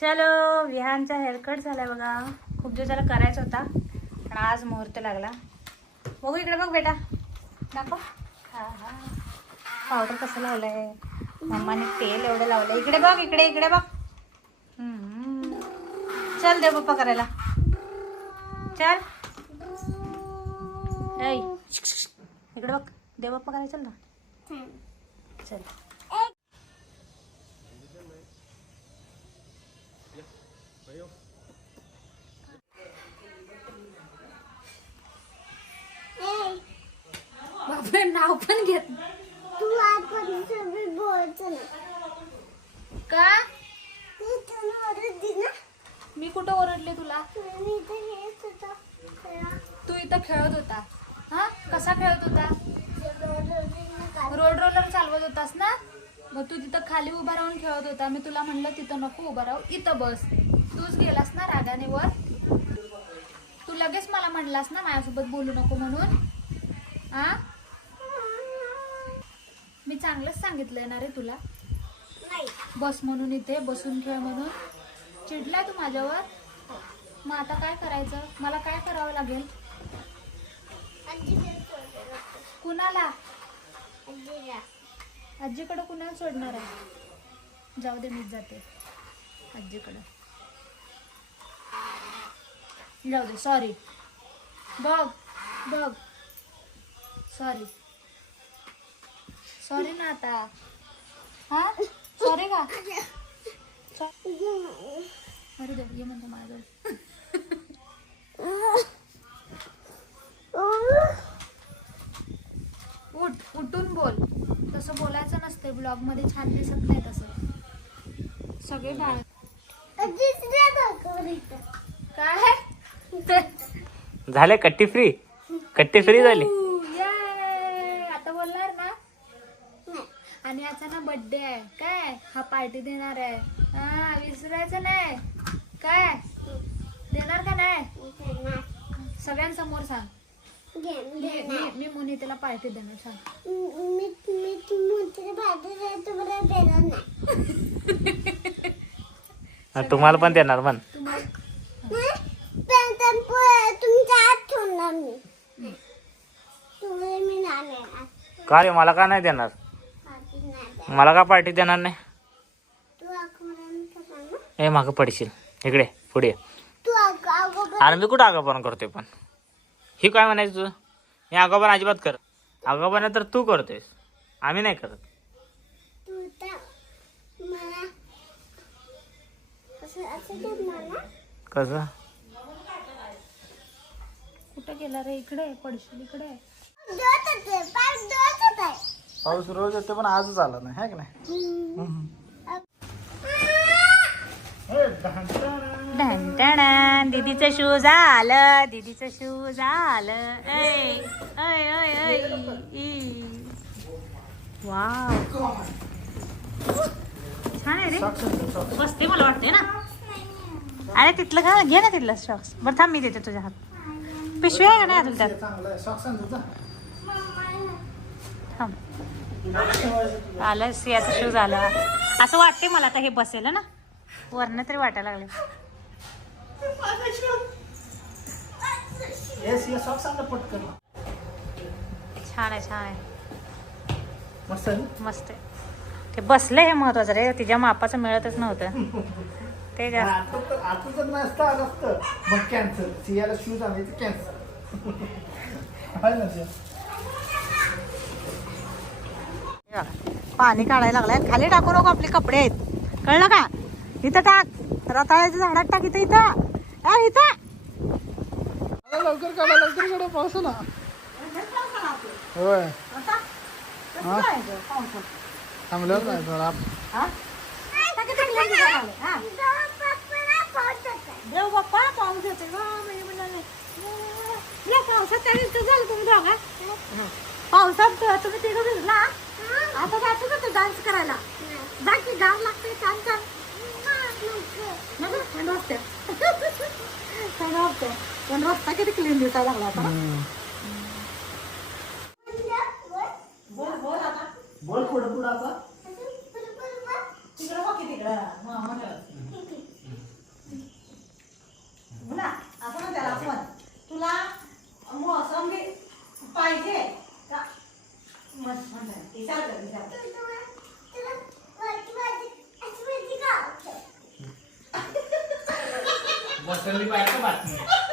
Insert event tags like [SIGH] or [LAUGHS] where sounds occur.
चलो विहानचा हेअरकट झालाय बघा. खूप दिवसाला करायचा होता पण आज मुहूर्त लागला. बघू इकडे बघ बेटा. दाखव. हा हा. पावडर कसं लावलंय? मम्माने तेल एवढं लावलंय. इकडे बघ इकडे इकडे बघ. चल देव पप्पा करायला. चल. ऐ इकडे बघ. देव पप्पा करायला चल ना. चल. नाव पण घेत तू बोलायचं का? मी कुठं ओरडले तुला? तू इथं खेळत होता. हा? कसा खेळत होता. रोड रोलर चालवत होतास ना? मग तू तिथं खाली उभा राहून खेळत होता. मी तुला म्हणलं तिथं नको उभा राहू. इथं बस. तूच गेलास ना रागाने वर? तू लगेच मला म्हणलास ना माझ्यासोबत बोलू नको म्हणून? हा चांगलंच सांगितलंय ना रे तुला. नाही. बस म्हणून इथे बसून खेळ म्हणून. चिडलाय तू माझ्यावर? मग आता काय करायचं? मला काय करावं लागेल. कुणाला. आजीकडं कुणाला सोडणार आहे? जाऊ दे मीच जाते. आजीकडं. जाऊ दे सॉरी बघ बघ. सॉरी सॉरी ना आता हा? सॉरी का? अरे देव ये म्हणजे माझं. उठ उठून बोल. तसं बोलायचं नसते ब्लॉगमध्ये छान दिसत नाही तसं. सगळे बाळ काय? झाले? कट्टी फ्री कट्टी फ्री झाली Yay! आता बोलणार ना नाही. आणि याचा ना बर्थडे आहे. काय? हा पार्टी देणार आहे. हा विसरायचं नाही. काय? देणार का नाही. सगळ्यांसमोर सांग. घे, मी. मी- मी मुनितेला पार्टी देणार सांग. तुम्हाला देणार नाही हा, तुम्हाला पण देणार पण तुम्हाला नाही, पण पण पो- तुमच्या हात ठेवणार मी तुम्हाला मी नाही देणार का रे मला का नाही देणार. मला का पार्टी देणार नाही? ए मागं पडशील. इकडे पुढे अरे मी कुठं आगापण करतोय पण? ही काय म्हणायचं तुझं मी आगापण अजिबात कर आगापण तर तू करतोयस. आम्ही नाही करत. कसं? कुठं गेला रे? इकडे पडशील इकडे पाऊस रोज येतो पण आजच आला नाही है की नाही? डन डन दीदीचं शू झालं दीदीचं शू झालं. छान आहे रे. बसते मला वाटते ना. अरे तिथलं का? घे ना तिथलं शॉक्स बरं थांब मी देते तुझ्या हात. पिशवी आहे का नाही अजून त्यात? चांगलं आहे. सॉक्स आण तुझा थांब. आलं सियाचं शूज आलं असं वाटते मला आता हे बसेल ना. वरनं तरी वाटायला लागले छान आहे छान आहे. मस्त आहे ते बसलं हे महत्वाचं रे. तिच्या मापाचं मिळतच नव्हतं. ते जास्त कॅन्सल सियाला शूज आणायचं कॅन्सल [LAUGHS] आहे ना सिया? पाणी काढायला लागलाय. खाली टाकू नको आपले कपडे आहेत. कळलं का? इथं टाक. रताळ्याच्या झाडात टाक इथं इथं. इथं. लवकर काढा लवकर काढा पाऊस ना. होय. थांबल्यावर नाही जरा. देव बाप्पा पाऊस येते पावसात पावसात तुम्ही तिघं भिजला? आता जातो का तू डान्स करायला. जा की गाव लागते छान छान. नाही ना, थंड वाजते थंड वाजते पण रस्ता किती क्लीन दिसायला लागला आता. बोल पुढं पुढं आता. मोसंबी पाहिजे बातमी.